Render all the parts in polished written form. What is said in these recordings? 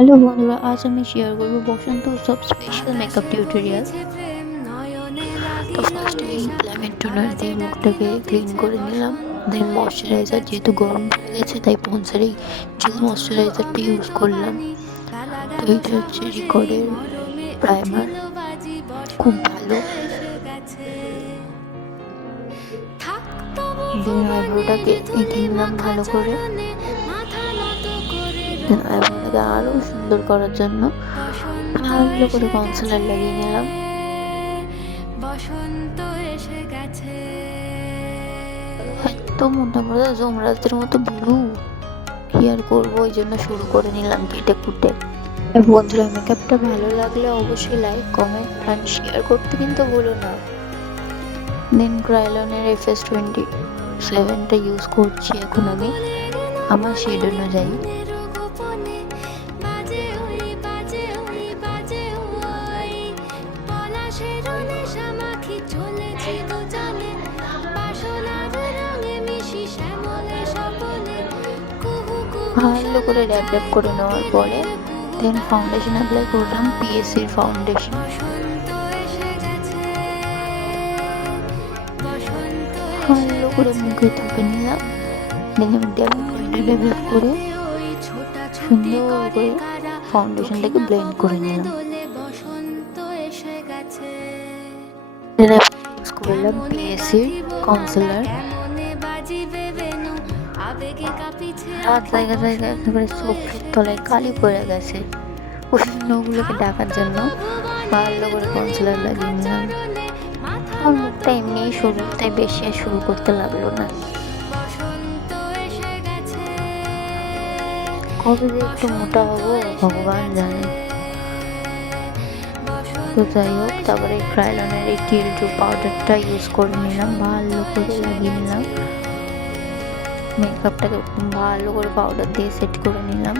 Hello বন্ধুরা, আজ আমি শেয়ার করবো বসন্ত উৎসব স্পেশাল মেকআপ টিউটোরিয়াল। তো ফার্স্টে এই প্ল্যামেট টোনার দিয়ে মুখটাকে ক্লিন করে নিলাম। দেন ময়শ্চারাইজার, যেহেতু গরম পড়ে গেছে তাই পন্সের এই জেল ময়শ্চারাইজারটা ইউজ করলাম। তো এইটা হচ্ছে রিকর্ডের প্রাইমার, খুব ভালো। দেন আইব্রোটাকে এঁকে নিলাম ভালো করে। দেন আইব্রোটাকে আরও সুন্দর করার জন্য ভালো করে কনসিলার লাগিয়ে নিলাম। বসন্ত এসে গেছে। এত মোটা মোটা যমরাজদের মতো ব্লু, কি আর করবো, ওই জন্য শুরু করে নিলাম কেটে কুটে। বন্ধুরা, মেকআপটা ভালো লাগলে অবশ্যই লাইক, কমেন্ট অ্যান্ড শেয়ার করতে কিন্তু ভুলো না। দেন ক্রাইলনের FS27টা ইউজ করছি এখন আমি আমার শেড অনুযায়ী। ভালো করে ড্যাপ করে নেওয়ার পরে দেন ফাউন্ডেশন অ্যাপ্লাই করলাম, PSCর ফাউন্ডেশন। ভালো করে মুখে তুলে নিলাম। দেন আমি ড্যাপ করে সুন্দর করে ফাউন্ডেশনটাকে ব্লেন্ড করে নিলাম। দেন ইউজ করলাম PSCর কনসিলার। হাত জায়গায় একেবারে চোখের তলায় কালি পড়ে গেছে, ওগুলোকে ঢাকার জন্য ভালো করে কনসিলার লাগিয়ে নিলাম। আমার মুখটা এমনি সরু, তাই বেশি আর শুরু করতে লাগলো না। কবে যে একটু মোটা হবো ভগবান জানে। তো যাই হোক, তারপরে ক্রাইলনের এই টিল2 পাউডারটা ইউজ করে নিলাম, ভালো করে লাগিয়ে নিলাম। মেকআপটাকে ভালো করে পাউডার দিয়ে সেট করে নিলাম।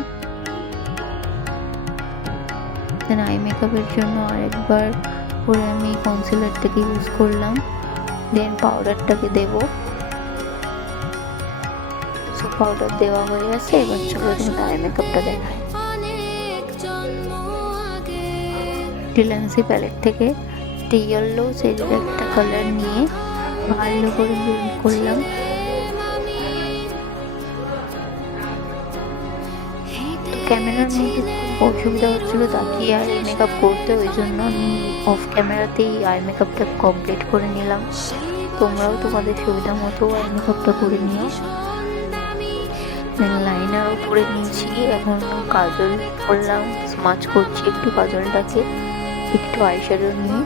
দেন আই মেকআপের জন্য আরেকবার করে আমি কনসিলারটাকে ইউজ করলাম। দেন পাউডারটাকে দেব। সো পাউডার দেওয়া হয়ে গেছে, এবার চলো তোমাদের আই মেকআপটা দেখাই। টিলেন্সি প্যালেট থেকে ইয়েলো শেডের একটা কালার নিয়ে ভালো করে ব্লেন্ড করলাম। ক্যামেরার মধ্যে খুব অসুবিধা হচ্ছিলো তাকিয়ে আই মেকআপ করতে, ওই জন্য আমি অফ ক্যামেরাতেই আই মেকআপটা কমপ্লিট করে নিলাম। তোমরাও তোমাদের সুবিধা মতো আই মেকআপটা করে নিও। লাইনারও করে নিয়েছি, এখন কাজল করলাম, স্মাচ করছি একটু কাজলটাকে, একটু আইশ্যাডো নিয়ে।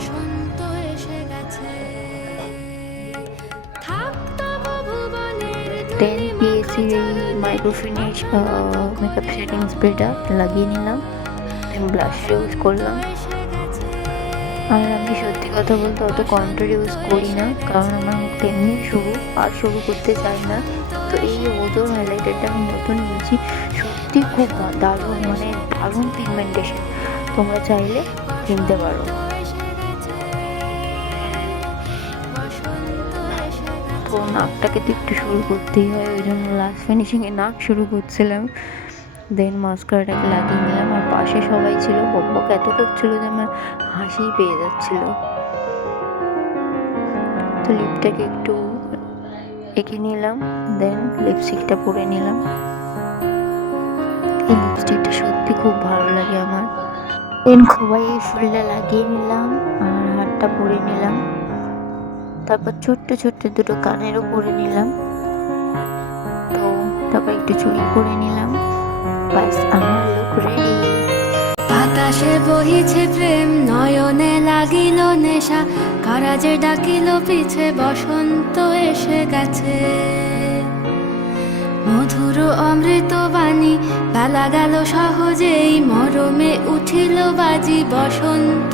দেন PSCর এই মাইক্রো ফিনিশ মেকআপ শেডিং স্প্রেটা লাগিয়ে নিলাম। দেন ব্লাশ ইউজ করলাম। আর আমি সত্যি কথা বলতে অত কন্ট্রোল ইউজ করি না, কারণ আমার মুখটা এমনি শুরু, আর শুরু করতে চাই না। তো এই ওজোর হাইলাইটারটা আমি নতুন নিয়েছি, সত্যি খুব দারুণ, মানে দারুণ পিগমেন্টেশন, তোমরা চাইলে কিনতে পারো। তো নাকটাকে তো একটু শুরু করতেই হয়, ওই জন্য লাস্ট ফিনিশিংয়ে নাক শুরু করছিলাম। দেন মাস্কারাটাকে লাগিয়ে নিলাম। আর পাশে সবাই ছিল, বকবক এত করছিল যে আমার হাসিই পেয়ে যাচ্ছিল। তো লিপটাকে একটু এঁকে নিলাম, দেন লিপস্টিকটা পরে নিলাম। এই লিপস্টিকটা সত্যি খুব ভালো লাগে আমার। দেন খোবাই এই ফুলটা লাগিয়ে নিলাম আর হাতটা পরে নিলাম। তারপর ছোট্ট ছোট্ট দুটো কানেরও পরে নিলাম। তো তারপর একটু চুড়ি পরে নিলাম। বাস, আমার লুক রেডি। বাতাসে বহিছে প্রেম, নয়নে লাগিল নেশা, কারাজে ডাকিল পিছে, বসন্ত এসে গেছে। মধুর অমৃত বাণী, বেলা গেল সহজেই, মরমে উঠিল বাজি, বসন্ত